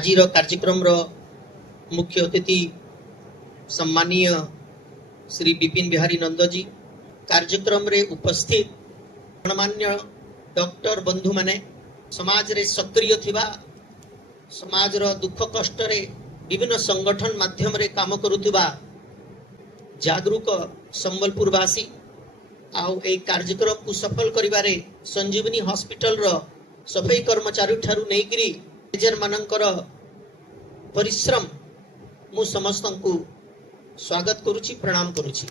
आज कार्यक्रम मुख्य अतिथि सम्मानीय श्री विपिन बिहारी नंद जी कार्यक्रम रे उपस्थित गणमान्य डॉक्टर बंधु माने समाज रे सक्रिय थिबा समाज रो दुख कष्ट रे विभिन्न संगठन माध्यम रे काम करुथिबा जागरूक संबलपुरवासी आउ ए कार्यक्रम को सफल करिबारे संजीवनी हॉस्पिटल रो सफाई कर्मचारी ठारू नेगिरी मेजर मानकर परिश्रम मु समस्त को स्वागत करुची प्रणाम करुची।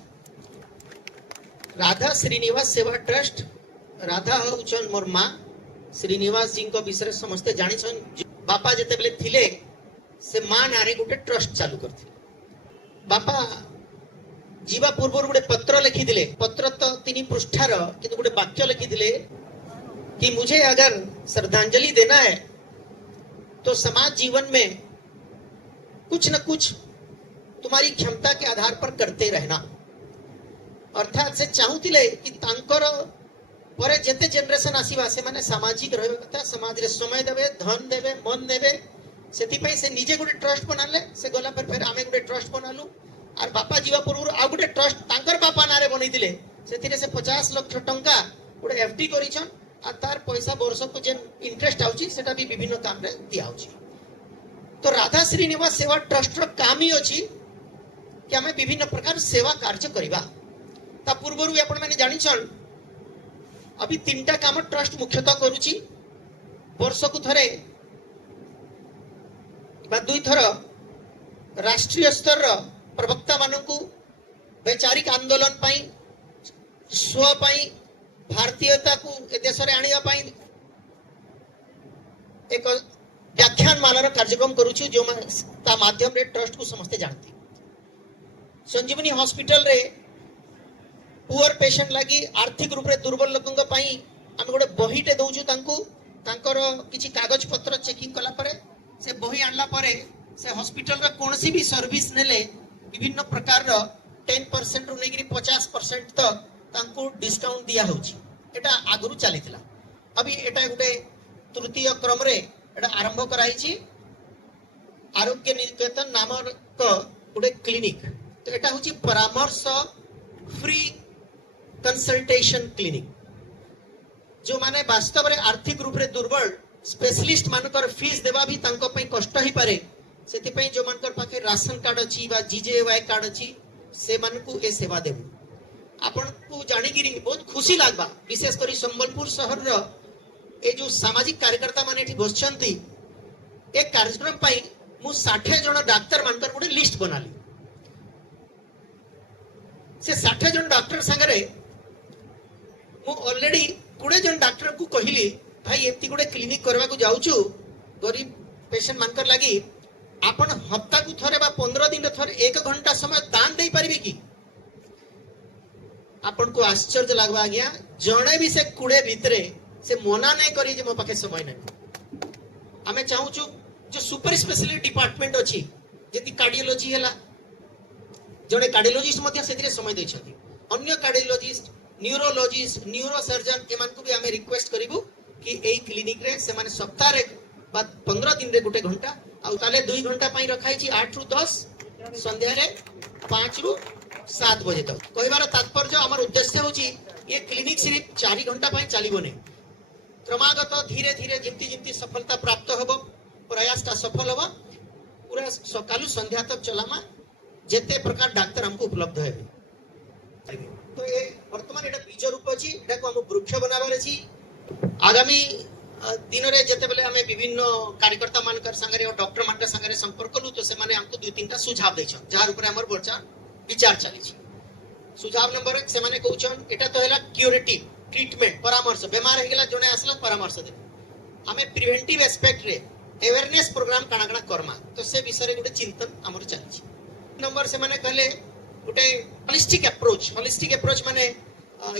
राधा श्रीनिवास सेवा ट्रस्ट राधा होचन मोर मां श्रीनिवास जी को विषय समस्ते जानि छन। बापा जते बेले थिले से मां नारे गुटे ट्रस्ट चालू करथिले। बापा जीवा पूर्व गुटे पत्र लिखि दिले। पत्र तो 3 पृष्ठार किंतु गुटे वाक्य लिखि दिले कि मुझे अगर श्रद्धांजलि देना है तो समाज जीवन में कुछ न कुछ तुम्हारी क्षमता के आधार पर करते रहना। अर्थात से चाहूतिले कि तांकर परे जेते जनरेशन आसीबा से माने सामाजिक रहबे कथा समाज रे समय देबे धन देबे मन देबे सेति पई से निजे गुटे ट्रस्ट बनाले से गला पर फिर आमे गुटे ट्रस्ट बनालु और बापा जीवा पूर्व आ गुटे ट्रस्ट तांकर बापा नारे बनै दिले सेतिरे से 50 लाख टंका गुटे एफडी करिछन आ तार पैसा वर्ष को जेन इंटरेस्ट आउची सेटा भी विभिन्न काम रे दिया आउची। तो राधा श्रीनिवास सेवा ट्रस्ट रो काम ही अछि कि हमें विभिन्न प्रकार सेवा कार्य करिबा। ता पूर्वरु आपण माने जानि छन अभी 3टा काम ट्रस्ट मुख्यतः करूची। वर्ष को थरे बा 2 थर राष्ट्रीय स्तर रो प्रवक्ता मानकू वैचारिक आंदोलन पई स्व पई भारतीयता को देश रे आनिया पई एक व्याख्यान मालार कार्यक्रम करूछु जो ता माध्यम रे ट्रस्ट को समस्ते जानती। संजीवनी हॉस्पिटल रे पुअर पेशेंट लगी आर्थिक रूप रे दुर्बल लोकंग पई हम गोटे बहीटे दउछु तांको तांकर किछि कागज पत्र चेकिंग कला परे से बही आनला परे से हॉस्पिटल रे कोनसी भी सर्विस नेले विभिन्न प्रकार रो 10% रु नेगिरी 50% तक तांको डिस्काउंट दिया होची। एटा आगुरु चलीथिला। अभी एटा गुटे तृतीय क्रम रे एटा आरंभ कराई छी आरोग्य निकेतन नामर को गुटे क्लिनिक। तो एटा होची परामर्श फ्री कंसल्टेशन क्लिनिक जो माने वास्तव रे आर्थिक रूप रे दुर्बल स्पेशलिस्ट मानकर फीस देबा भी तांको पई कष्ट ही पारे सेति पई जो मानकर पाखे राशन कार्ड अछि बा जीजेवाई कार्ड अछि से मानकू ए सेवा देबु। आपण को जानि गिरी बहुत खुशी लागबा विशेष करी संबलपुर शहर रो ए जो सामाजिक कार्यकर्ता माने एठी बसछंती ए कार्यक्रम पई मु 60 जण डॉक्टर मानकर गुटे लिस्ट बनाली। से 60 जण डॉक्टर संगरे मु ऑलरेडी 20 जण डॉक्टर को कहिली भाई एती गुटे क्लिनिक करबा को जाउछु गरीब पेशेंट मानकर लागि आपण हफ्ता को थरे बा 15 दिन थरे 1 घंटा समय दान देई परिबे की। आपण को आश्चर्य लागबा गया जणे भी से कुड़े भितरे से मना नहीं करी जे मो पाखे समय नहीं। हमें चाहूछु जो सुपर स्पेशलिटी डिपार्टमेंट अछि जेति कार्डियोलॉजी हला जणे कार्डियोलॉजिस्ट मध्ये सेतिरे समय दै छथि। अन्य कार्डियोलॉजिस्ट न्यूरोलॉजिस्ट न्यूरो सर्जन एमान को भी हमें रिक्वेस्ट करिवु कि एई क्लिनिक रे से माने सप्ताह रे बा 15 दिन रे गुटे घंटा आ ताले 2 घंटा पई रखाई छी 8 रु 10 संध्या रे 5 रु 7 बजे तक। कहबार तात्पर्य हमर उद्देश्य होची ये क्लिनिक सिर्फ 4 घंटा पई चलिबो नै क्रमागत धीरे धीरे जिंती जिंती सफलता प्राप्त होबो प्रयास का सफल होबो पूरा सकालु संध्या तक चलामा जेते प्रकार डॉक्टर हमको उपलब्ध हेबे। तो ये वर्तमान एटा बीज रूप अछि एटा को हम वृक्ष बनाबार अछि। आगामी दिन रे जेते बेले हमें विभिन्न कार्यकर्ता मानकर संगरे और डॉक्टर मानकर संगरे संपर्क कलु तो से माने हमको 2-3टा सुझाव दै छन जार ऊपर हमर बच्चा विचार चली छी। सुझाव नंबर 1 से माने कहउछन एटा तो हैला क्यूरेटिव ट्रीटमेंट परामर्श बेमार हे गेला जने आसला परामर्श दे हमें प्रिवेंटिव एस्पेक्ट रे अवेयरनेस प्रोग्राम काना काना करमा तो से विषय रे गुटे चिंतन हमर चली छी। नंबर से माने कहले गुटे होलिस्टिक अप्रोच माने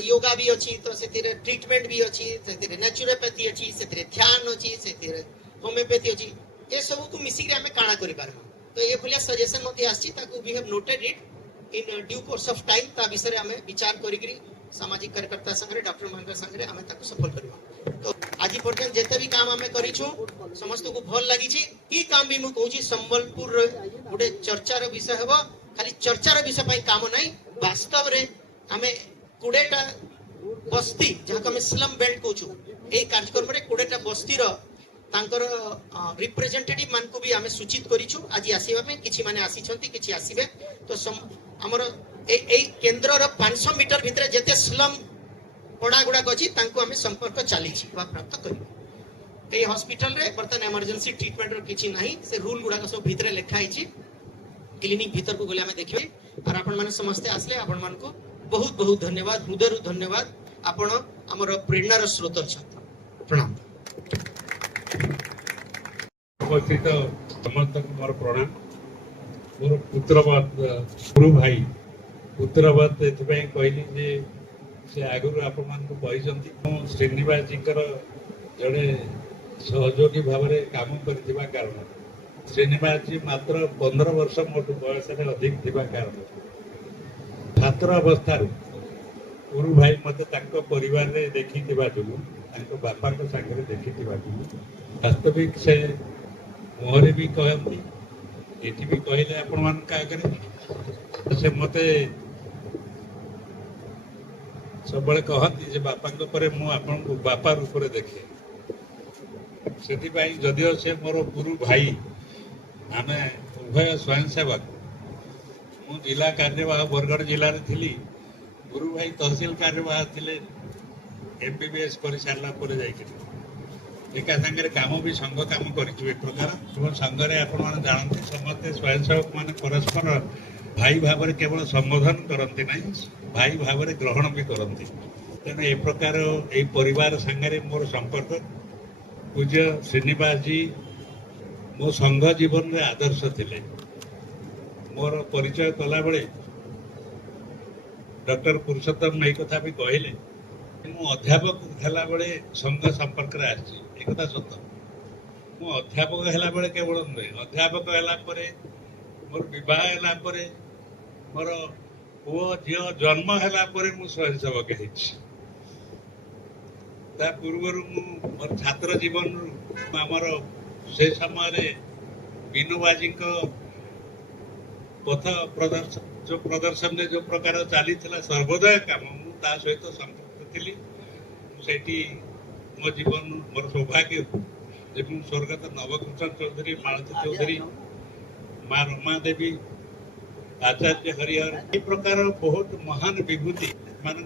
योगा भी अछि तो सेतिरे ट्रीटमेंट भी अछि सेतिरे नेचुरोपैथी अछि सेतिरे ध्यान अछि सेतिरे होमियोपैथी अछि ए सब को मिसी के हमें काना करि पारबो। तो ये भलिया सजेशन मते आछि ताकू we have noted it in due course of time ता विषय हमें विचार करिकरी सामाजिक कार्यकर्ता संगे डॉक्टर मानकर संगे हमें ताकू सफल करबा। तो आज पर्यंत जिते भी काम आम करूँ समस्त को भल लगी ई काम भी मुझे कहूँ संबलपुर गोटे चर्चार विषय हम खाली चर्चार विषय काम ना वास्तव रे आम 20टा बस्ती जहाँ आम स्लम बेल्ट कहूँ यही कार्यक्रम में 20टा बस्तीर तांकर रिप्रेजेंटेटिव मान को भी आम सूचित करिछु आज आसीबा में किछि माने आसीछंती किछि आसीबे तो हमर ए केंद्र रो 500 मीटर भितर जेते स्लम पड़ा गुडा अछि तांको आम संपर्क चाली छि वा प्राप्त करी ए हॉस्पिटल रे बर्तन इमरजेंसी ट्रीटमेंट रो किछि नाही से रूल गुडा सब भितर लिखा आइछि क्लिनिक भीतर को गले आम देखबे और आपण माने समस्त आसले आपण मान को बहुत बहुत धन्यवाद हृदय धन्यवाद आपण हमर प्रेरणार स्रोत छथि प्रणाम उपस्थित समस्त मोर प्रणाम मोर पुत्रवत गुरु भाई पुत्रवत कहली जे से आगुरी आपण मान को श्रीनिवास जी जड़े सहयोगी भाव में काम कर कारण श्रीनिवास जी मात्र 15 वर्ष मोट बयस अधिक थिबा कारण छात्र अवस्था गुरु भाई मत परिवार रे देखी जो बापा सागर देखी वास्तविक से मोहरे भी कहती ये भी कहले आपण मान आगे से मते सब बड़े कहती जे बापा मु आपन को बापा रूप में देखे से जदियो से मोर गुरु भाई आम उभय स्वयंसेवक मु जिला कार्यवाह बरगढ़ जिले में थी गुरु भाई तहसील कार्यवाह थे MBBS कर सारा पर एका सागर काम भी संघ काम कर प्रकार संघरे आपण जानते समस्ते स्वयंसेवक मान परस्पर भाई भाव में केवल संबोधन करते ना भाई भाव में ग्रहण भी करते तेणु ए प्रकार ये परिवार सांगे मोर संपर्क पूज्य श्रीनिवास जी मो संघ जीवन में आदर्श थे मोर परिचय कला बेले डॉक्टर पुरुषोत्तम नई कथा भी कहले मु अध्यापक हेला बेले संघ संपर्क रे आछि एकता सत्य मु अध्यापक हेला बेले केवल नुहे अध्यापक हेला परे मोर विवाह हेला परे मोर पुओ झियो जन्म हेला परे मु स्वयंसेवक हेछि ता पूर्वरु मु मोर छात्र जीवन हमर से समय रे बिनुबाजी को पथ प्रदर्शन में जो प्रकार चली सर्वोदय काम मु ता सहित संपर्क थी सेठी मो जीवन मोर सौभाग्य जब स्वर्गत नवकृष्ण चौधरी मालती चौधरी माँ रमा देवी आचार्य हरिहर ये प्रकार बहुत महान विभूति मान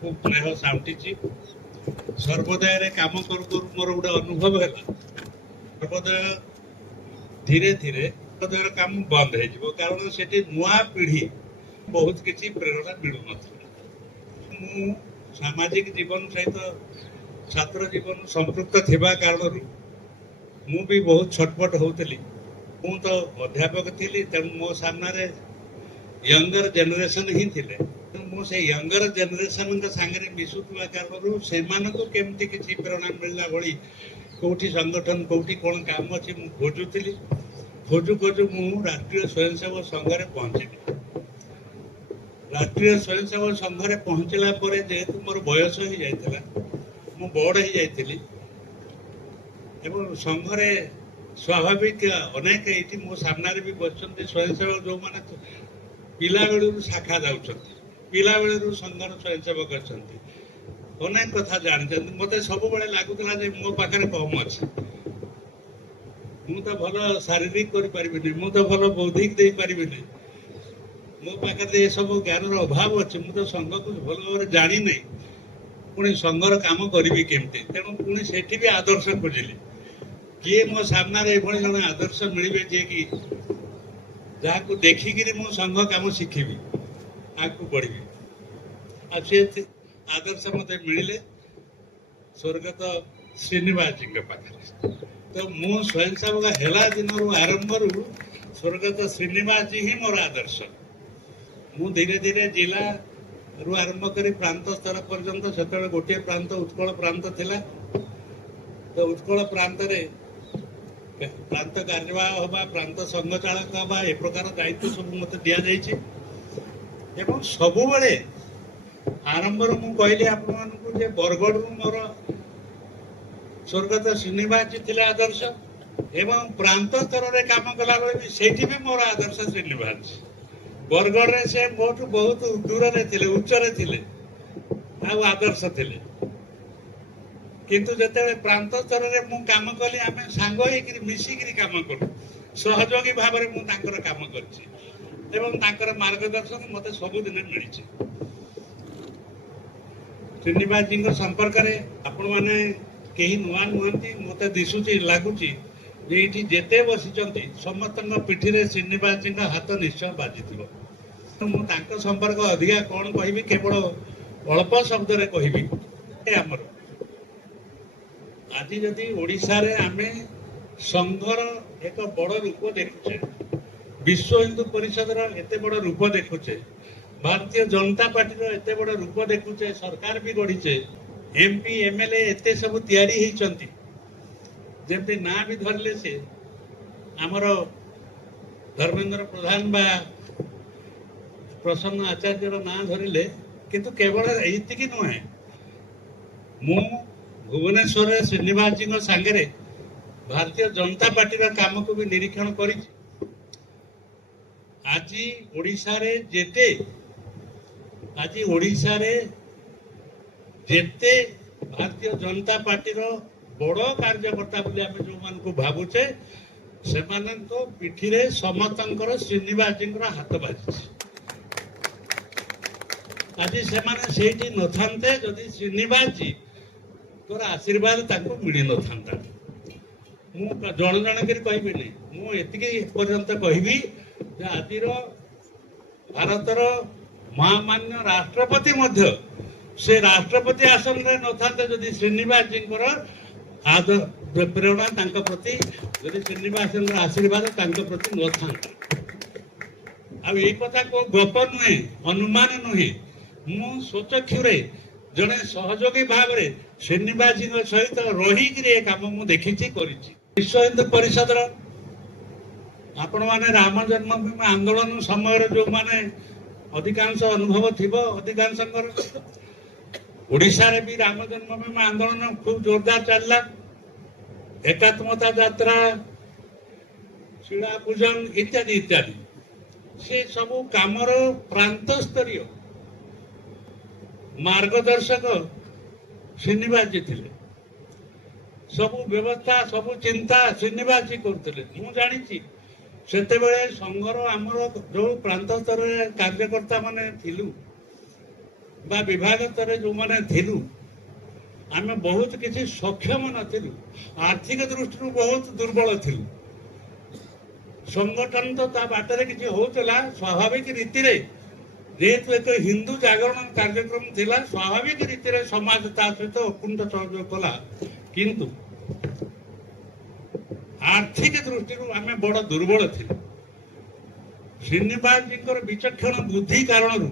खूब स्नेह साउटी सर्वोदय रे काम कर मोर गोटे अनुभव है सर्वोदय धीरे धीरे सर्वोदय काम बंद हो कारण से नुआ पीढ़ी बहुत किसी प्रेरणा मिलू न सामाजिक जीवन सहित छात्र जीवन संपृक्त थिबा कारण मु भी बहुत छटपट होतली मु तो अध्यापक थी तेणु मो सामने यंगर जेनरेशन ही थिले मु से यंगर जेनरेशन के सांगे मिसुवा कारण से केमती किसी प्रेरणा मिलला भली कोठी संगठन कोठी कौन काम अच्छी मु खोजुली खोजु खोजु मु राष्ट्रीय स्वयंसेवक संघ रे पहुंचली राष्ट्रीय स्वयंसेवक संघ रे पहुंचला परे जेहेतु मोर बयस हो जाइतिला मु बड़ हो जाइतिली एवं संघ रे स्वाभाविक अनेक एठी मो सामने भी बसचंती स्वयंसेवक जो माने पिला बेलू शाखा जाउछंती पिला बेलू संघर स्वयंसेवक अछंती अनेक कथा जानते मते सब बळे लागुतला जे मो पाखरे कम अछि मु तो भलो शारीरिक करि परिबिनी मु तो भलो बौद्धिक देई परिबिनी मो पाखे सब ज्ञान अभाव अच्छे मुझे संघ को भल भाव जानी नहीं पुणी संघर काम करी केमती तेणु पुणी से भी आदर्श खोजिली किए मो सामने ये जन आदर्श मिले जी कि जहाँ को देखिकी मो संघ काम शिखी आगे बढ़ी आ आदर्श मत मिले स्वर्गत श्रीनिवास जी के पाखे तो मु स्वयंसेवक हेला दिन आरंभ स्वर्गत श्रीनिवास जी ही मोर आदर्श मु धीरे धीरे जिला रु आरंभ कर प्रांत स्तर पर्यंत से गोटे प्रांत उत्कल प्रांत थिला तो उत्कल प्रांत रे प्रांत कार्यवाह हवा प्रांत संघ चालक हवा ए प्रकार दायित्व सब मत दिया जाइए सब आरंभ मु कहली आपण बरगढ़ मोर स्वर्गत श्रीनिवास जी थे आदर्श एवं प्रांत स्तर में काम कला बेले भी सेठी भी मोर आदर्श श्रीनिवास जी बरगढ़ रे से मोठू बहुत दूर रे थिले उच्च रे थिले आ आदर्श थिले किंतु जते प्रांत स्तर रे मु काम कली आमे सांग होई मिसी काम करू सहयोगी भाव में मु तांकर काम करछि एवं तांकर मार्गदर्शन मते सब दिन मिली श्रीनिवास जी संपर्क में आपण मैंने कहीं नुआ नुहति मत दिशुची लगुच ये जेते बसी समस्त पिठी रे श्रीनिवास जी हाथ निश्चय बाजी मुझे संपर्क अधिका कौन कहि केवल अल्प शब्द रे कहि आमर आज जदि ओडिशा रे आमे संघर एक बड़ रूप देखुचे विश्व हिंदू परिषद एत बड़ रूप देखुचे भारतीय जनता पार्टी एत बड़ रूप देखुचे सरकार भी गढ़ीचे एमपी एमएलए एते सब तैयारी होती जमती ना भी धरले से आमर धर्मेंद्र प्रधान बा प्रसन्न आचार्य ना धरले किंतु केवल ये नुहे मु भुवनेश्वर श्रीनिवास जी सांगे भारतीय जनता पार्टी काम को भी निरीक्षण कर आज ओडिशा रे जेते आज ओडिशा रे जेते भारतीय जनता पार्टी बड़ कार्यकर्ता बोली आम जो मान को भावुचे से पिठी रे समस्त श्रीनिवास जी हाथ बाजी आज से न था जदि श्रीनिवास जी आशीर्वाद मिल न था मु जन जन कर कहबी मुझे पर्यंत कहबी आज भारतर महामान्य राष्ट्रपति मध्य से राष्ट्रपति आसन में न था जदि श्रीनिवास जी प्रेरणा प्रति जदि श्रीनिवास जी आशीर्वाद प्रति न था कथा को गप नुहे अनुमान नुहे मु स्वचक्षुरे जड़े सहयोगी भाव में श्रीनिवास जी सहित रहीकि काम मु देखी विश्व हिंदू परिषद आपण मैंने राम जन्मभूमि आंदोलन समय जो माने अधिकांश अनुभव थी अधिकांश ओडिशा रे भी राम जन्मभूमि आंदोलन खूब जोरदार चलला एकात्मता यात्रा शिला पूजन इत्यादि इत्यादि से सब कामर प्रांत स्तरीय मार्गदर्शक श्रीनिवास जी थे सब व्यवस्था सब चिंता श्रीनिवास जी करते जानी से संघर आमर जो प्रांत स्तर कार्यकर्ता माने थिलु बा विभाग स्तर जो माने थिलु आमे बहुत किसी सक्षम नथिलु आर्थिक दृष्टि बहुत दुर्बल थिलु संगठन तो ता बाटरे किसी होतला स्वाभाविक रीति रे जेहेतु एक हिंदू जागरण कार्यक्रम थिला स्वाभाविक रीति रे समाज ता सहित अकुंठ सहयोग कला किंतु आर्थिक दृष्टि आमे बड़ दुर्बल थी श्रीनिवास जी विचक्षण बुद्धि कारण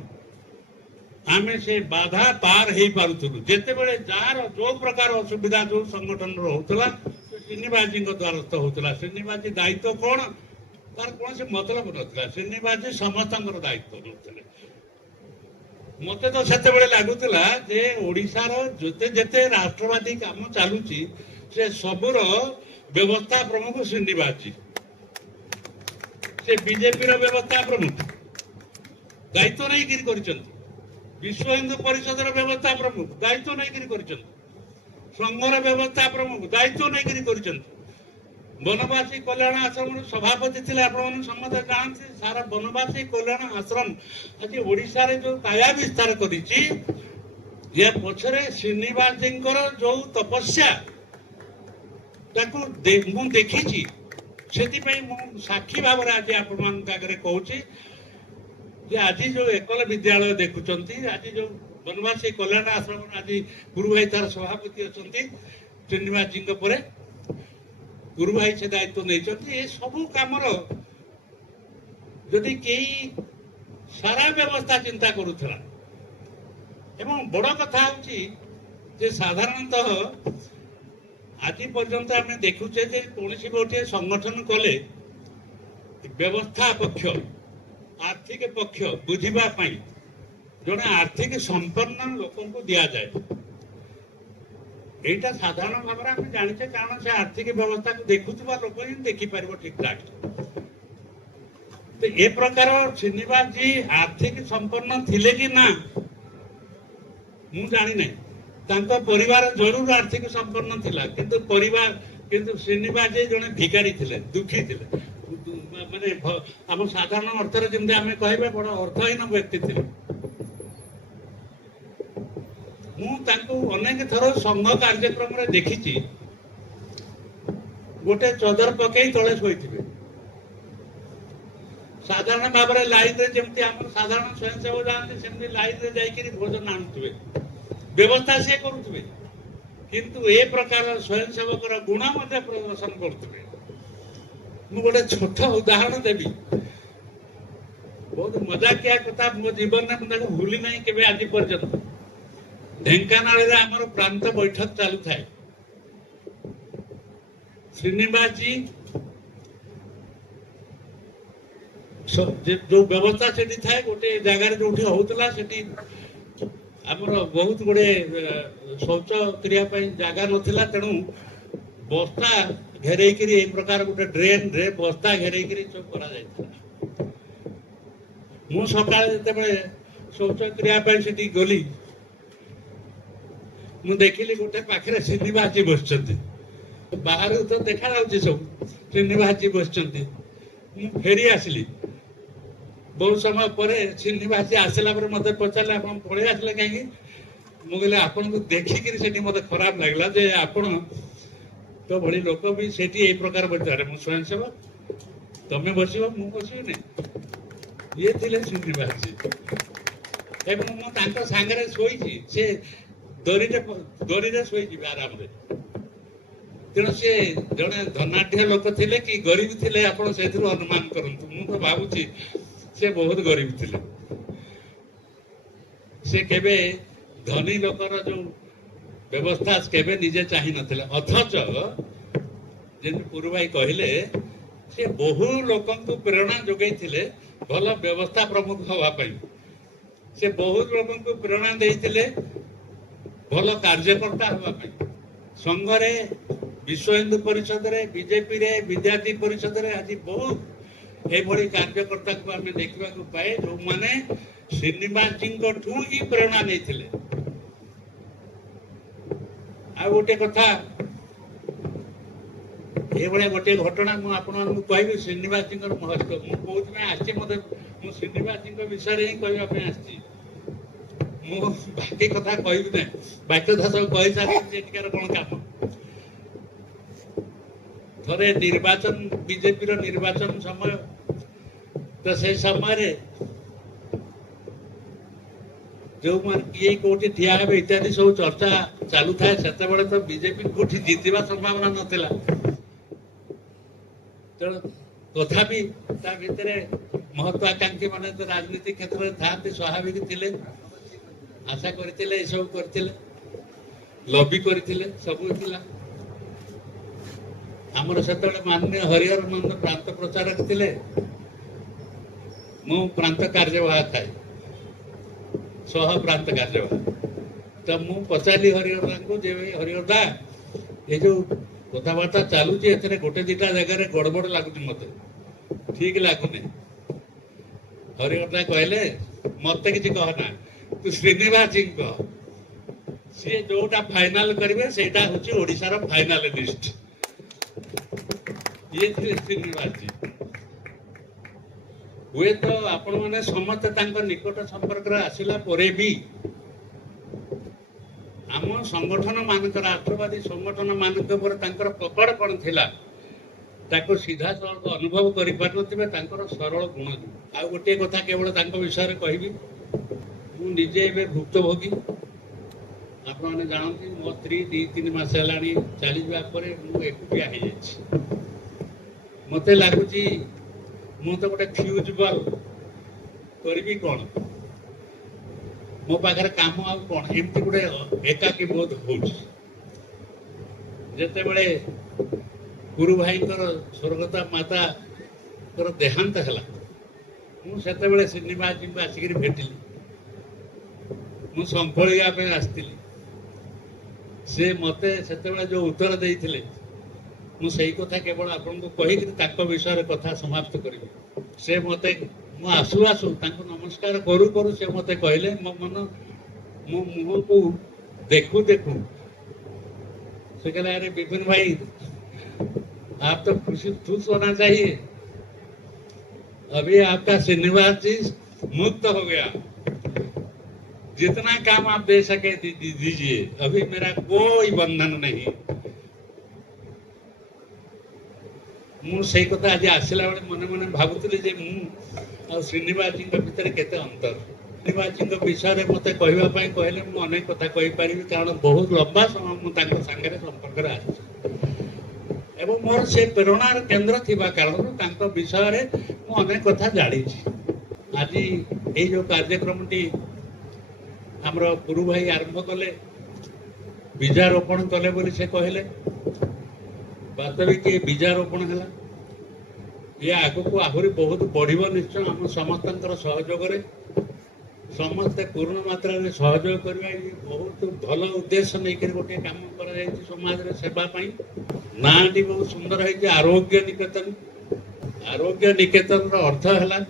आमे से बाधा पार हो पारुथुलु जेते बेले जार जो प्रकार असुविधा जो संगठन होतला श्रीनिवास जी द्वारस्थ होतला श्रीनिवास जी दायित्व कौन तार कौन से मतलब नथिला श्रीनिवास जी समस्त दायित्व नथिले मते तो सेते बेले लागुतला जे ओडिशार जते जते राष्ट्रवादी काम चालुची से सबुर व्यवस्था प्रमुख श्रीनिवास जी से बीजेपी व्यवस्था प्रमुख दायित्व नहीं कर विश्व हिंदू परिषद व्यवस्था प्रमुख दायित्व नहीं कर संघर व्यवस्था प्रमुख दायित्व नहीं कर वनवासी कल्याण आश्रम सभापति थे आप समस्त जानते सारा वनवासी कल्याण आश्रम आज ओडिशा रे जो काया विस्तार करी पछरे श्रीनिवास जी जो तपस्या देखी से साक्षी भाव आज आपण आगे कहूँ आज जो एकल विद्यालय देखुं आज जो वनवासी कल्याण आश्रम आज गुरु भाई तार सभापति अच्छा श्रीनिवास जी गुरु भाई से दायित्व नहीं सबू कमर जदि कई सारा व्यवस्था चिंता करुला एवं बड़ कथा हूँ साधारणतः आज पर्यंत आम देखुचे कौन गोटे संगठन कले व्यवस्था पक्ष आर्थिक पक्ष बुझापी जड़े आर्थिक संपन्न लोक दि जाए এইটা সাধাରଣ ଭାବରେ ଆମେ ଜାଣିଛେ, କାରଣ ସେ ଆର୍ଥିକ ବ୍ୟବସ୍ଥାକୁ ଦେଖୁଥିବା ଲୋକ ହିଁ ଦେଖିପାରିବ ଠିକ ଠାକ। ତ ଏ ପ୍ରକାର ଶ୍ରୀନିବାସ ଜୀ ଆର୍ଥିକ ସମ୍ପନ୍ନ ଥିଲେ କି ନା ମୁଁ ଜାଣିନାହିଁ। ତାଙ୍କ ପରିବାର ଜରୁର ଆର୍ଥିକ ସମ୍ପନ୍ନ ଥିଲା, କିନ୍ତୁ ଶ୍ରୀନିବାସ ଜୀ ଜଣେ ଭିକାରୀ ଥିଲେ, ଦୁଃଖୀ ଥିଲେ, ମାନେ ଆମ ସାଧାରଣ ଅର୍ଥରେ ଯେମିତି ଆମେ କହିବା ବଡ ଅର୍ଥହୀନ ବ୍ୟକ୍ତି ଥିଲେ। ମୁଁ ତାଙ୍କୁ ଅନେକ ଥର ସଂଘ କାର୍ଯ୍ୟକ୍ରମରେ ଦେଖିଛି, ଗୋଟେ ଚଦର ପକେଇ ତଳେ ଶୋଇଥିବେ। ସାଧାରଣ ଭାବରେ ଲାଇନରେ ଯେମିତି ଆମର ସାଧାରଣ ସ୍ୱୟଂସେବକ ଯାଆନ୍ତି, ସେମିତି ଲାଇନରେ ଯାଇକିରି ଭୋଜନ ଆଣୁଥିବେ, ବ୍ୟବସ୍ଥା ସେ କରୁଥିବେ, କିନ୍ତୁ ଏ ପ୍ରକାର ସ୍ୱୟଂସେବକର ଗୁଣ ମଧ୍ୟ ପ୍ରଦର୍ଶନ କରୁଥିବେ। ମୁଁ ଗୋଟେ ଛୋଟ ଉଦାହରଣ ଦେବି, ବହୁତ ମଜାକିଆ କଥା, ମୋ ଜୀବନରେ ମୁଁ ତାକୁ ଭୁଲି ନାହିଁ କେବେ ଆଜି ପର୍ଯ୍ୟନ୍ତ। ଢେଙ୍କାନାଳରେ ଆମର ପ୍ରାନ୍ତ ବୈଠକ ଚାଲୁଥାଏ। ଶ୍ରୀନିବାସ ଜୀ ଯୋଉ ବ୍ୟବସ୍ଥା ସେଠି ଥାଏ, ଗୋଟେ ଜାଗାରେ ଯୋଉଠି ହଉଥିଲା, ସେଠି ଆମର ବହୁତ ଗୁଡେ ଶୌଚ କରିବା ପାଇଁ ଜାଗା ନଥିଲା, ତେଣୁ ବସ୍ତା ଘେରେଇକିରି ଏଇ ପ୍ରକାର ଗୋଟେ ଡ୍ରେନରେ ବସ୍ତା ଘେରେଇକିରି ସବୁ କରାଯାଇଥିଲା। ମୁଁ ସକାଳେ ଯେତେବେଳେ ଶୌଚ କରିବା ପାଇଁ ସେଠି ଗଲି, ମୁଁ ଦେଖିଲି ଗୋଟେ ପାଖରେ ଶ୍ରୀନିବାସ ଜୀ ବସିଛନ୍ତି। ବାହାରୁ ତ ଦେଖାଯାଉଛି ସବୁ ଶ୍ରୀନିବାସ ଜୀ ବସିଛନ୍ତି। ମୁଁ ଫେରି ଆସିଲି। ବହୁତ ସମୟ ପରେ ଶ୍ରୀନିବାସ ଜୀ ଆସିଲା ପରେ ମତେ ପଚାରିଲେ, ଆପଣ ପଳେଇ ଆସିଲେ କାହିଁକି? ମୁଁ କହିଲି, ଆପଣଙ୍କୁ ଦେଖିକିରି ସେଠି ମତେ ଖରାପ ଲାଗିଲା ଯେ ଆପଣ ତ ଭଳି ଲୋକ ବି ସେଠି ଏଇ ପ୍ରକାର ବସିದ್ದಾರೆ। ମୁଁ ସ୍ୱୟଂସେବକ, ତମେ ବସିବ, ମୁଁ ବସିବିନି। ଇଏ ଥିଲେ ଶ୍ରୀନିବାସ ଜୀ, ଏବଂ ମୁଁ ତାଙ୍କ ସାଙ୍ଗରେ ଶୋଇଛି। ସେ ଦରିରେ ଶୋଇଯିବେ ଆରାମରେ। ତେଣୁ ସେ ଜଣେ ଧନାଢ୍ୟ ଲୋକ ଥିଲେ କି ଗରିବ ଥିଲେ, ଆପଣ ସେଥିରୁ ଅନୁମାନ କରନ୍ତୁ। ମୁଁ ତ ଭାବୁଛି ସେ ବହୁତ ଗରିବ ଥିଲେ। ସେ କେବେ ଧନୀ ଲୋକର ଯୋଉ ବ୍ୟବସ୍ଥା କେବେ ନିଜେ ଚାହିଁ ନଥିଲେ। ଅଥଚ ଯେମିତି ପୁରୁ ଭାଇ କହିଲେ, ସେ ବହୁ ଲୋକଙ୍କୁ ପ୍ରେରଣା ଯୋଗାଇଥିଲେ ଭଲ ବ୍ୟବସ୍ଥା ପ୍ରମୁଖ ହେବା ପାଇଁ। ସେ ବହୁତ ଲୋକଙ୍କୁ ପ୍ରେରଣା ଦେଇଥିଲେ ଭଲ କାର୍ଯ୍ୟକର୍ତ୍ତା ହେବା ପାଇଁ। ସଂଘରେ, ବିଶ୍ୱ ହିନ୍ଦୁ ପରିଷଦରେ, ବିଜେପିରେ, ବିଦ୍ୟାର୍ଥୀ ପରିଷଦରେ ଆଜି ବହୁତ ଏଭଳି କାର୍ଯ୍ୟକର୍ତ୍ତାଙ୍କୁ ଆମେ ଦେଖିବାକୁ ପାଏ, ଯୋଉମାନେ ଶ୍ରୀନିବାସ ଜୀଙ୍କଠୁ ହିଁ ପ୍ରେରଣା ନେଇଥିଲେ। ଆଉ ଗୋଟେ କଥା, ଏଭଳିଆ ଗୋଟେ ଘଟଣା ମୁଁ ଆପଣମାନଙ୍କୁ କହିବି ଶ୍ରୀନିବାସ ଜୀଙ୍କର ମହତ୍ଵ। ମୁଁ କୋଉଥିପାଇଁ ଆସିଛି, ମୁଁ ଶ୍ରୀନିବାସ ଜୀଙ୍କ ବିଷୟରେ ହିଁ କହିବା ପାଇଁ ଆସିଛି। ମୁଁ ବାକି କଥା କହିବି ନାହିଁ, ବାକ୍ୟ ସବୁ କହିସାରିଛି। ଏଠିକାର କଣ କାମ? ଥରେ ନିର୍ବାଚନ, ବିଜେପିର ନିର୍ବାଚନ ସମୟ, ତ ସେଇ ସମୟରେ ଯୋଉମାନେ କିଏ କୋଉଠି ଠିଆ ହେବେ ଇତ୍ୟାଦି ସବୁ ଚର୍ଚ୍ଚା ଚାଲୁଥାଏ। ସେତେବେଳେ ତ ବିଜେପି କୋଉଠି ଜିତିବା ସମ୍ଭାବନା ନଥିଲା, ତେଣୁ ତଥାପି ତା ଭିତରେ ମହତ୍ୱାକାଂକ୍ଷୀ ମାନେ ତ ରାଜନୀତି କ୍ଷେତ୍ରରେ ଥାଆନ୍ତି, ସ୍ୱାଭାବିକ ଥିଲେ, ଆଶା କରିଥିଲେ, ଏସବୁ କରିଥିଲେ, ଲବି କରିଥିଲେ, ସବୁ ଥିଲା। ଆମର ସେତେବେଳେ ମାନନୀୟ ହରିହର ନନ୍ଦ ପ୍ରାନ୍ତ ପ୍ରଚାରକ ଥିଲେ, ମୁଁ ପ୍ରାନ୍ତ କାର୍ଯ୍ୟବାହ ଥାଏ, ସହ ପ୍ରାନ୍ତ କାର୍ଯ୍ୟବାହ। ତ ମୁଁ ପଚାରିଲି ହରିହରଦାଙ୍କୁ ଯେ ହରିହର ଦା, ଏ ଯୋଉ କଥାବାର୍ତ୍ତା ଚାଲୁଛି, ଏଥିରେ ଗୋଟେ ଦିଟା ଜାଗାରେ ଗଡବଡ ଲାଗୁଛି, ମତେ ଠିକ ଲାଗୁନି। ହରିହର ଦା କହିଲେ, ମତେ କିଛି କହନା, ତୁ ଶ୍ରୀନିବାସ ଜୀ କହ, ସିଏ ଯୋଉଟା ଫାଇନାଲ କରିବେ ସେଇଟା ହଉଛି ଓଡିଶାର ଫାଇନାଲିଷ୍ଟ। ଇଏ ଥିଲେ ଶ୍ରୀନିବାସ ଜୀ। ହୁଏତ ଆପଣମାନେ ସମସ୍ତେ ତାଙ୍କ ନିକଟ ସମ୍ପର୍କରେ ଆସିଲା ପରେ ବି ଆମ ସଂଗଠନ ମାନଙ୍କର, ରାଷ୍ଟ୍ରବାଦୀ ସଂଗଠନ ମାନଙ୍କ ଉପରେ ତାଙ୍କର ପକଡ଼ କଣ ଥିଲା, ତାକୁ ସିଧାସଳଖ ଅନୁଭବ କରିପାରୁନଥିବେ, ତାଙ୍କର ସରଳ ଗୁଣ ଯୋଗୁଁ। ଆଉ ଗୋଟିଏ କଥା କେବଳ ତାଙ୍କ ବିଷୟରେ କହିବି, ମୁଁ ନିଜେ ଏବେ ଭୁକ୍ତଭୋଗୀ। ଆପଣମାନେ ଜାଣନ୍ତି, ମୋ ସ୍ତ୍ରୀ 2-3 ମାସ ହେଲାଣି ଚାଲିଯିବା ପରେ ମୁଁ ଏକୁଟିଆ ହେଇଯାଇଛି। ମତେ ଲାଗୁଛି ମୁଁ ତ ଗୋଟେ ଫ୍ୟୁଜ ବଲ୍, କରିବି କଣ, ମୋ ପାଖରେ କାମ ଆଉ କଣ, ଏମିତି ଗୋଟେ ଏକାକୀ ବୋଧ ହଉଛି। ଯେତେବେଳେ ଗୁରୁ ଭାଇଙ୍କର ସ୍ୱର୍ଗତା ମାତାଙ୍କର ଦେହାନ୍ତ ହେଲା, ମୁଁ ସେତେବେଳେ ଶ୍ରୀନିବାସ ଜୀଙ୍କୁ ଆସିକିରି ଭେଟିଲି। ମୁଁ ସମ୍ଭାଳିବା ପାଇଁ ଆସିଥିଲି। से मते सेतेबेले जो उत्तर देइथिले मु सेही कथा केवल आपनको कहिकि ताको विषय कथा समाप्त करिबि। से मते मु आसु आसु ताको नमस्कार करू करू से मते कहले मो मन मो मुह को देखू देखू से कहले अरे विपिन भाई आप तो खुशी खुश होना चाहिए, अभी आपका श्रीनिवास जी मुक्त हो गया, जितना काम आप दे सके दीजिए, अभी मेरा कोई बंधन नहीं। मु से कथा आज आसला बेले मने मने भाबुतली जे मु और श्रीनिवास जी भितर केते अंतर। श्रीनिवास जी विषय मते कहवा पई कहले मु अनेक कथा कहि परिबि, कारण बहुत लंबा समय मु तांको संगे संपर्क रे आछि एवं मोर से प्रेरणार केंद्र थिबा कारण तांको विषय रे मु अनेक कथा जानि छी। आज ए जो कार्यक्रमटी हमरो गुरु भाई आरंभ कले, बीजारोपण कले बोली से कहले, वास्तविक ये बीजारोपण है, ये आग को आहरी बहुत बढ़ निश्चय आम समस्त सहयोग समस्ते पूर्ण मात्रा में सहयोग करवा, ये बहुत भल उद्देश्य नहीं कर गोटे काम कर समाज रे सेवा पाई। नाटी बहुत सुंदर है आरोग्य निकेतन। आरोग्य निकेतन अर्थ है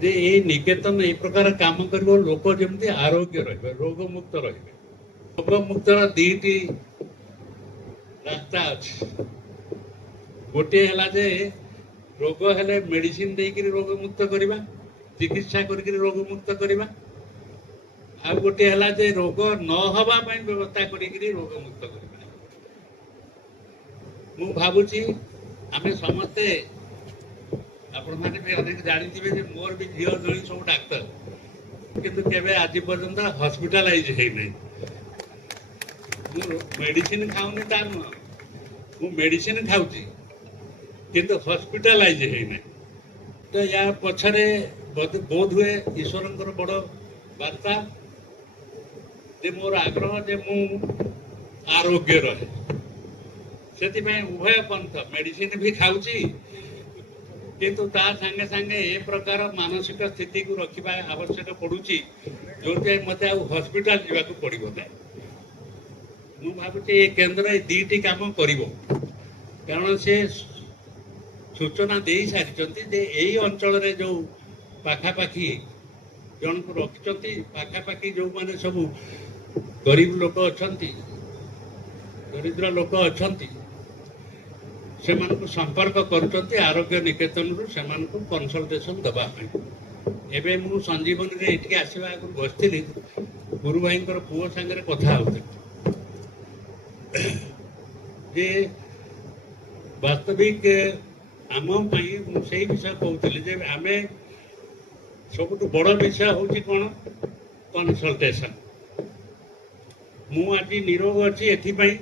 जे ये निकेतन ए प्रकार काम कर लोक जमी आरोग्य रहे, रोग मुक्त रहे। रोग मुक्त दीटी रास्ता अच्छे, गोटे है जे रोग हेले मेडिसिन देकर रोग मुक्त करवा, चिकित्सा करके रोग मुक्त करवा, आ गोटे है जे रोग न हवा व्यवस्था करके रोग मुक्त करवा। मु भावुची आमे समस्ते आपण माने भी अनेक जानिथिबे जे मोर भी झियो जणी सब डाक्टर, किंतु केबे आज पर्यंत हॉस्पिटलाइज हे नै। मु मेडिसिन खाउनी तार न, मु मेडिसिन खाउची किंतु हॉस्पिटलाइज हे नै। तो या पछरे बोध हुए ईश्वरंकर बड़ वार्ता जे मोर आग्रह जे मु आरोग्य रहे, सेति में उभय पंथ मेडिसिन भी खाउची किंतु तार संगे संगे ए प्रकार मानसिक स्थिति को रखा आवश्यक पड़ुची, जो मत हॉस्पिटल जावाक पड़ो ना। मु भावुची ये केन्द्र दीटी काम करिवो, कारण से सूचना दे सारी यही अंचल रे जो पाखापाखी जन को रखिंट, पाखापाखी जो माने सब गरीब लोक अच्छा, दरिद्र लोक अच्छा, से संपर्क कर आरोग्य निकेतन रु से कंसल्टेशन दबा। एबे मु संजीवनी रे इटके आसीबा आगु बसथिली, गुरु भाई पुओ संगे कथा होते जे वास्तविक आम से विषय कहते जे आमे सबुठ बड़ विषय हूँ कौन कंसल्टेशन। मु आज निरोग अच्छी एथिपाई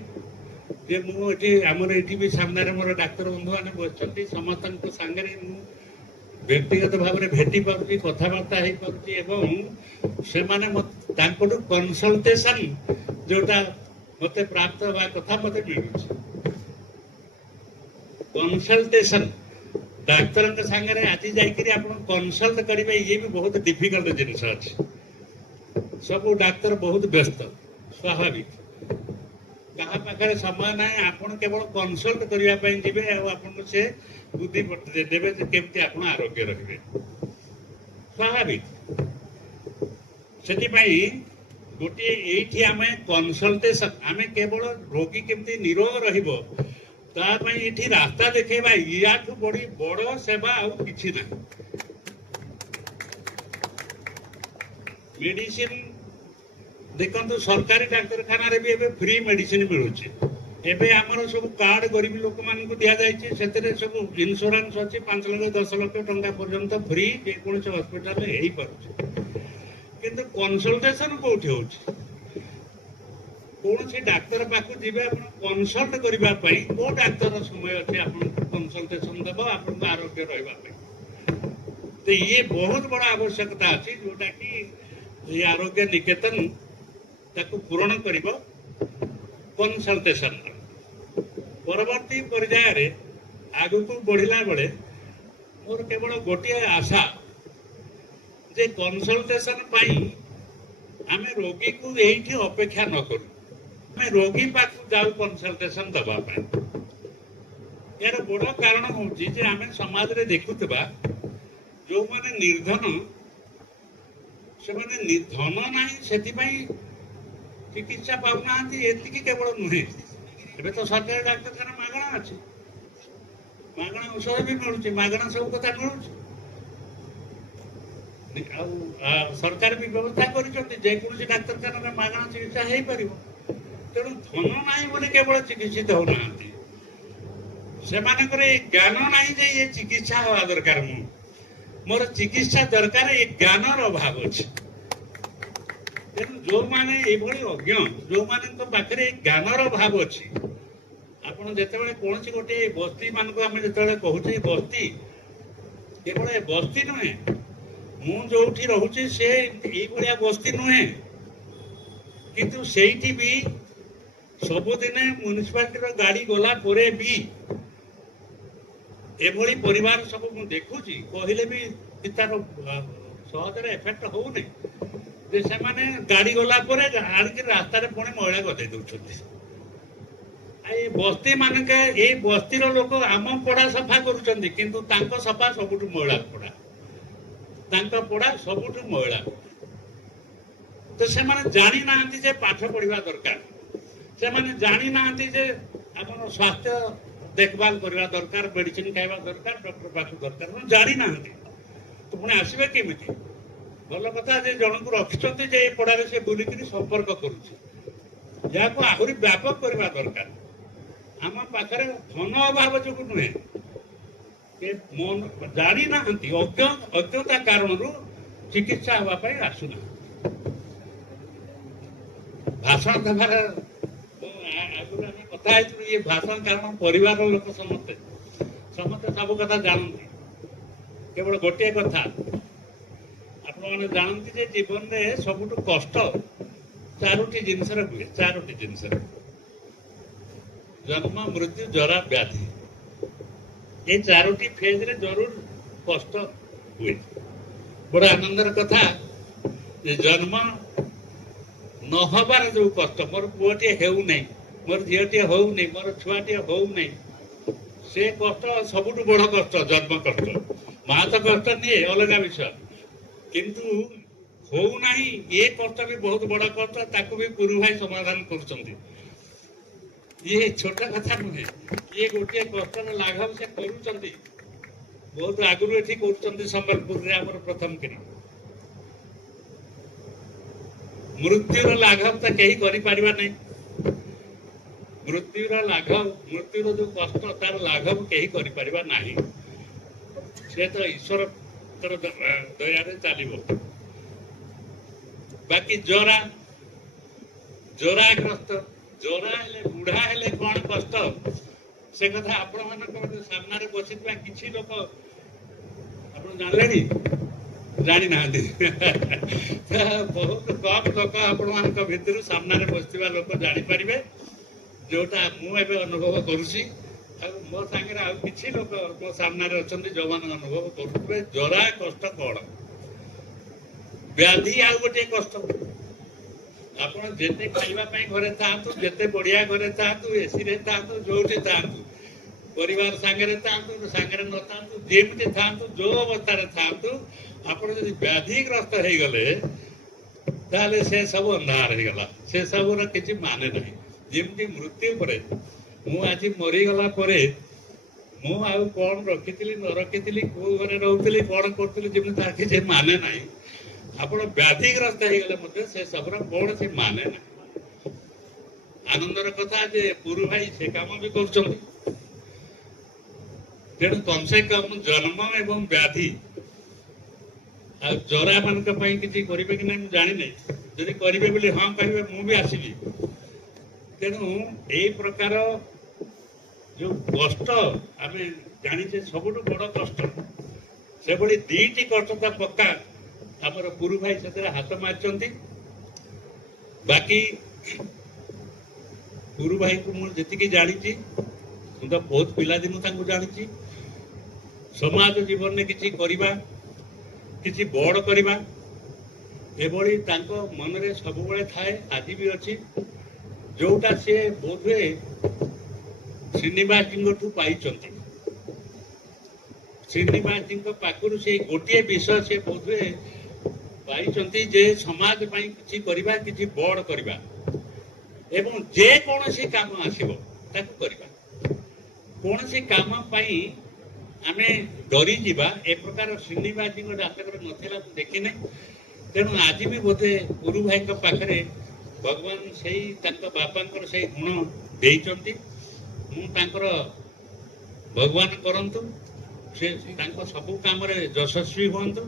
जे मुझे आमर ये भी सामने मोर डाक्तर बंधु मैंने बस समस्त सांगे व्यक्तिगत भाव में भेटी पार्टी कथबार्ता हो पार्टी एवं से कंसल्टेशन जोटा मत प्राप्त हवा कथा मत मिलूँ। कंसल्टेशन डाक्तर सांगे आज जाकि कंसल्ट करेंगे, ये भी बहुत डिफिकल्ट जिनस अच्छे। सब डाक्तर बहुत व्यस्त, स्वाभाविक, कहा पाखे समय ना, आपन केवल कंसल्ट करने जीवे आपन से बुद्धि देवे केमती आप आरोग्य रहे, स्वाभाविक। से गोटे ये आम कंसल्टेशन आम केवल रोगी केमती निरोग रहिबो तापाई ये रास्ता देखेबा, या बड़ी बड़ सेवा आउ किछि ना। मेडिसिन देखो सरकारी डाक्तखाना रे भी एबे फ्री मेडिसिन मिलुचे। एबे हमर सब कार्ड गरीब लोक मान को दिया जायछि, सेतरे सब इंश्योरेंस अछि 5 लाख 10 लाख टंका पर्यंत फ्री जे कोन से हॉस्पिटल रे हेई पारुचे। किंतु कंसल्टेशन कोठी होछि, कौन से डाक्तर पाखु जीवे आप कंसल्ट करबा पई को डाक्तर समय अछि आपन कंसल्टेशन देबो आपन आरोग्य रहबा पई। तो ये बहुत बड़ा आवश्यकता अछि जोटा कि ये आरोग्य निकेतन ताकू पूरण करिबो कंसल्टेशन। परवर्ती पर्याय रे आगु को बढ़िला बेले मोर केवल गोटे आशा जे कंसल्टेशन पाई आमे रोगी को एठी अपेक्षा न करू, ଆମେ ରୋଗୀ ପାଖକୁ ଯାଉ କନସଲଟେସନ ଦବା ପାଇଁ। ଏହାର ବଡ କାରଣ ହଉଛି ଯେ ଆମେ ସମାଜରେ ଦେଖୁଥିବା ଯୋଉମାନେ ନିର୍ଧନ, ସେମାନେ ଧନ ନାହିଁ ସେଥିପାଇଁ ଚିକିତ୍ସା ପାଉନାହାନ୍ତି। ଏତିକି କେବଳ ନୁହେଁ, ଏବେ ତ ସରକାରୀ ଡାକ୍ତରଖାନା ମାଗଣା ଅଛି, ମାଗଣା ଔଷଧ ବି ମିଳୁଛି, ମାଗଣା ସବୁ କଥା ମିଳୁଛି। ଆଉ ସରକାର ବି ବ୍ୟବସ୍ଥା କରିଛନ୍ତି ଯେକୌଣସି ଡାକ୍ତରଖାନାରେ ମାଗଣା ଚିକିତ୍ସା ହେଇପାରିବ। ତେଣୁ ଧନ ନାହିଁ ବୋଲି କେବଳ ଚିକିତ୍ସିତ ହଉନାହାନ୍ତି, ସେମାନଙ୍କର ଏ ଜ୍ଞାନ ନାହିଁ ଯେ ଏ ଚିକିତ୍ସା ହେବା ଦରକାର। ମୋର ଚିକିତ୍ସା ଦରକାର, ଏ ଜ୍ଞାନର ଅଭାବ ଅଛି। ତେଣୁ ଯୋଉମାନେ ଏଇଭଳି ଅଜ୍ଞ, ଯୋଉମାନଙ୍କ ପାଖରେ ଜ୍ଞାନର ଅଭାବ ଅଛି, ଆପଣ ଯେତେବେଳେ କୌଣସି ଗୋଟିଏ ବସ୍ତି ମାନଙ୍କୁ ଆମେ ଯେତେବେଳେ କହୁଛେ ବସ୍ତି, କେବଳ ଏ ବସ୍ତି ନୁହେଁ, ମୁଁ ଯୋଉଠି ରହୁଛି ସେ ଏଇଭଳିଆ ବସ୍ତି ନୁହେଁ, କିନ୍ତୁ ସେଇଠି ବି ସବୁଦିନେ ମ୍ୟୁନିସିପାଲିଟିର ଗାଡି ଗଲା ପରେ ବି ଏଭଳି ପରିବାର ସବୁ ମୁଁ ଦେଖୁଛି, କହିଲେ ବି ତାର ସହଜରେ ଏଫେକ୍ଟ ହଉନି ଯେ ସେମାନେ ଗାଡି ଗଲା ପରେ ଆଣିକି ରାସ୍ତାରେ ପୁଣି ମଇଳା ଗଦେଇ ଦଉଛନ୍ତି। ଏଇ ବସ୍ତି ମାନକେ ଏଇ ବସ୍ତିର ଲୋକ ଆମ ପଡା ସଫା କରୁଛନ୍ତି, କିନ୍ତୁ ତାଙ୍କ ସଫା ସବୁଠୁ ମଇଳା ପଡା, ତାଙ୍କ ପଡା ସବୁଠୁ ମଇଳା। ତ ସେମାନେ ଜାଣିନାହାନ୍ତି ଯେ ପାଠ ପଢିବା ଦରକାର, ସେମାନେ ଜାଣିନାହାନ୍ତି ଯେ ଆମର ସ୍ୱାସ୍ଥ୍ୟ ଦେଖଭାଲ କରିବା ଦରକାର, ମେଡିସିନ ଖାଇବା ଦରକାର, ଡକ୍ଟର ପାଖକୁ ଦରକାର, ଜାଣିନାହାନ୍ତି। ତ ପୁଣି ଆସିବେ କେମିତି? ଭଲ କଥା ଯେ ଜଣଙ୍କୁ ରଖିଛନ୍ତି ଯେ ଏ ପଡାରେ ସେ ବୁଲିକିରି ସମ୍ପର୍କ କରୁଛି, ଯାହାକୁ ଆହୁରି ବ୍ୟାପକ କରିବା ଦରକାର। ଆମ ପାଖରେ ଧନ ଅଭାବ ଯୋଗୁଁ ନୁହେଁ, ଜାଣିନାହାନ୍ତି, ଅଜ୍ଞତା କାରଣରୁ ଚିକିତ୍ସା ହେବା ପାଇଁ ଆସୁନାହାନ୍ତି। ଭାଷଣ ଦେବାର ଆଗରୁ ଆମେ କଥା ହେଇଥିଲୁ, ଇଏ ଭାଷଣ କାରଣ ପରିବାରର ଲୋକ ସମସ୍ତେ ସବୁ କଥା ଜାଣନ୍ତି। କେବଳ ଗୋଟିଏ କଥା ଆପଣମାନେ ଜାଣନ୍ତି ଯେ ଜୀବନରେ ସବୁଠୁ କଷ୍ଟ ଚାରୋଟି ଜିନିଷରେ ହୁଏ, ଚାରୋଟି ଜିନିଷରେ, ଜନ୍ମ, ମୃତ୍ୟୁ, ଜରା, ବ୍ୟାଧି। ଏ ଚାରୋଟି ଫେଜରେ ଜରୁର କଷ୍ଟ ହୁଏ। ବଡ ଆନନ୍ଦର କଥା ଯେ ଜନ୍ମ ନହବାର ଯୋଉ କଷ୍ଟ, ମୋର ପୁଅଟିଏ ହେଉନାହିଁ, ମୋର ଝିଅଟିଏ ହଉନି, ମୋର ଛୁଆଟିଏ ହଉନାହିଁ, ସେ କଷ୍ଟ ସବୁଠୁ ବଡ କଷ୍ଟ, ଜନ୍ମ କଷ୍ଟ। ମା ତ କଷ୍ଟ ନିଏ, ଅଲଗା ବିଷୟ, କିନ୍ତୁ ହଉନାହିଁ ଏ କଷ୍ଟ ବି ବହୁତ ବଡ କଷ୍ଟ, ତାକୁ ବି ଗୁରୁ ଭାଇ ସମାଧାନ କରୁଛନ୍ତି। ଇଏ ଛୋଟ କଥା ନୁହେଁ, ଇଏ ଗୋଟିଏ କଷ୍ଟର ଲାଘବ ସେ କରୁଛନ୍ତି, ବହୁତ ଆଗରୁ ଏଠି କରୁଛନ୍ତି ସମ୍ବଲପୁରରେ ଆମର ପ୍ରଥମ କରି। ମୃତ୍ୟୁର ଲାଘବ ତ କେହି କରିପାରିବା ନାହିଁ, ମୃତ୍ୟୁର ଲାଘବ, ମୃତ୍ୟୁର ଯୋଉ କଷ୍ଟ ତାର ଲାଘବ କେହି କରିପାରିବା ନାହିଁ, ସେ ତ ଈଶ୍ୱରଙ୍କର ଦୟାରେ ଚାଲିବ। ବାକି ଜରାଗ୍ରସ୍ତ, ଜରା ହେଲେ, ବୁଢା ହେଲେ କଣ କଷ୍ଟ, ସେ କଥା ଆପଣ ମାନଙ୍କ ସାମ୍ନାରେ ବସିଥିବା କିଛି ଲୋକ ଆପଣ ଜାଣିଲେଣି, ଜାଣିନାହାନ୍ତି। ବହୁତ କମ ଲୋକ ଆପଣ ମାନଙ୍କ ଭିତରୁ ସାମ୍ନାରେ ବସିଥିବା ଲୋକ ଜାଣିପାରିବେ ଯୋଉଟା ମୁଁ ଏବେ ଅନୁଭବ କରୁଛି। ଆଉ ମୋ ସାଙ୍ଗରେ ଆଉ କିଛି ଲୋକ ମୋ ସାମ୍ନାରେ ଅଛନ୍ତି ଯୋଉମାନେ ଅନୁଭବ କରୁଥିବେ ଜରା କଷ୍ଟ କଣ। ବ୍ୟାଧି ଆଉ ଗୋଟିଏ କଷ୍ଟ। ଆପଣ ଯେତେ ଖାଇବା ପାଇଁ ଘରେ ଥାଆନ୍ତୁ, ଯେତେ ବଢିଆ ଘରେ ଥାଆନ୍ତୁ, ଏସିରେ ଥାଆନ୍ତୁ, ଯୋଉଠି ଥାଆନ୍ତୁ, ପରିବାର ସାଙ୍ଗରେ ଥାଆନ୍ତୁ, ସାଙ୍ଗରେ ନଥାନ୍ତୁ, ଯେମିତି ଥାଆନ୍ତୁ, ଯୋଉ ଅବସ୍ଥାରେ ଥାଆନ୍ତୁ, ଆପଣ ଯଦି ବ୍ୟାଧିଗ୍ରସ୍ତ ହେଇଗଲେ ତାହେଲେ ସେ ସବୁ ଅନ୍ଧାର ହେଇଗଲା, ସେ ସବୁର କିଛି ମାନେ ନାହିଁ। ଯେମିତି ମୃତ୍ୟୁ ପରେ, ମୁଁ ଆଜି ମରିଗଲା ପରେ ମୁଁ ଆଉ କଣ ରଖିଥିଲି ନ ରଖିଥିଲି, କୋଉ ଘରେ ରହୁଥିଲି, କଣ କରୁଥିଲି, ଯେମିତି ତାର କିଛି ମାନେ ନାହିଁ। ଆପଣ ବ୍ୟାଧିଗ୍ରସ୍ତ ହେଇଗଲେ ମଧ୍ୟ ସେ ସବୁର କୌଣସି ମାନେ ନାହିଁ। ଆନନ୍ଦର କଥା ଯେ ଗୁରୁ ଭାଇ ସେ କାମ ବି କରୁଛନ୍ତି। ତେଣୁ କମ ସେ କମ ଜନ୍ମ ଏବଂ ବ୍ୟାଧି ଆଉ ଜରା ମାନଙ୍କ ପାଇଁ କିଛି କରିବେ କି ନାହିଁ ମୁଁ ଜାଣିନାହିଁ, ଯଦି କରିବେ ବୋଲି ହଁ କହିବେ ମୁଁ ବି ଆସିବି। ତେଣୁ ଏଇ ପ୍ରକାର ଯୋଉ କଷ୍ଟ ଆମେ ଜାଣିଛେ ସବୁଠୁ ବଡ କଷ୍ଟ, ସେଭଳି ଦିଟି କଷ୍ଟ ତ ପକ୍କା ଆମର ଗୁରୁ ଭାଇ ସେଥିରେ ହାତ ମାରିଛନ୍ତି। ବାକି ଗୁରୁ ଭାଇଙ୍କୁ ମୁଁ ଯେତିକି ଜାଣିଛି, ମୁଁ ତ ବହୁତ ପିଲାଦିନୁ ତାଙ୍କୁ ଜାଣିଛି, ସମାଜ ଜୀବନରେ କିଛି କରିବା, କିଛି ବଡ କରିବା, ଏଭଳି ତାଙ୍କ ମନରେ ସବୁବେଳେ ଥାଏ, ଆଜି ବି ଅଛି। जोटा से बोधे श्रीनिवास जी पाई श्रीनिवास जी पाखु से गोटे विषय से बोधे पाई जे समाज पाई किछि करिबा किछि बड़ करिबा एवं जे कोनोसी काम आसीबो ताकू करिबा कोनोसी काम पाई आमे डरी जीवा ए प्रकार श्रीनिवास जी जातक नथिला तो देखि नै तेणु आज भी बोधे गुरु भाई पाखरे भगवान से बापा से गुण देइचंती मु तांकर भगवान करंतु से तांको सबु काम रे यशस्वी होंतु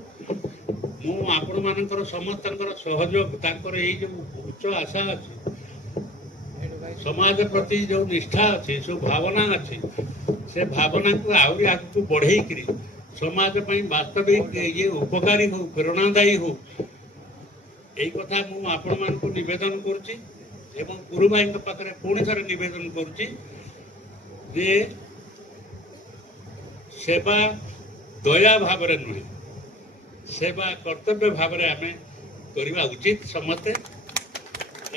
मु आपण मानकर समस्तकर सहयोग तांकर एई जो उच्च आशा अछि समाज प्रति जो निष्ठा अछि सो भावना अछि से भावना को आउरी आगु बढ़ेई करी समाज पई वास्तविक ये उपकारी हो प्रेरणादायी हो एई कथा मु आपण मान को निवेदन करछि एवं गुरु भाई पाखरे पुणी थरे निवेदन करछि जे सेवा दया भाव नुहे सेवा कर्तव्य भाव आम करवा उचित समस्ते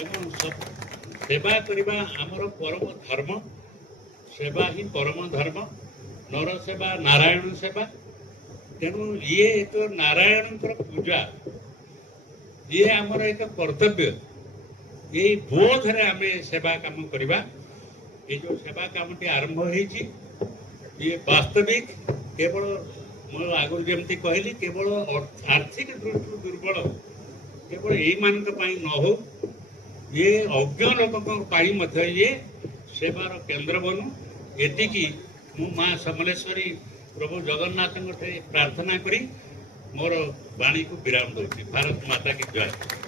एवं सेवा करवा आमर परम धर्म सेवा ही परम धर्म नर सेवा नारायण सेवा तेणु ये तो नारायण पूजा ये आमर एक कर्तव्य ये बोध रे आम सेवा काम करवा ये जो सेवा काम आरंभ होती ये वास्तविक केवल मैं आगुरी जमती कहली केवल आर्थिक दृष्टि दुर्बल केवल यही मान न हो ये अज्ञ लोक ये सेवार केन्द्र बनू एतिकी मु माँ समलेश्वरी प्रभु जगन्नाथ प्रार्थना करी मोर वाणी को विराम दूसरी। भारत माता की जय।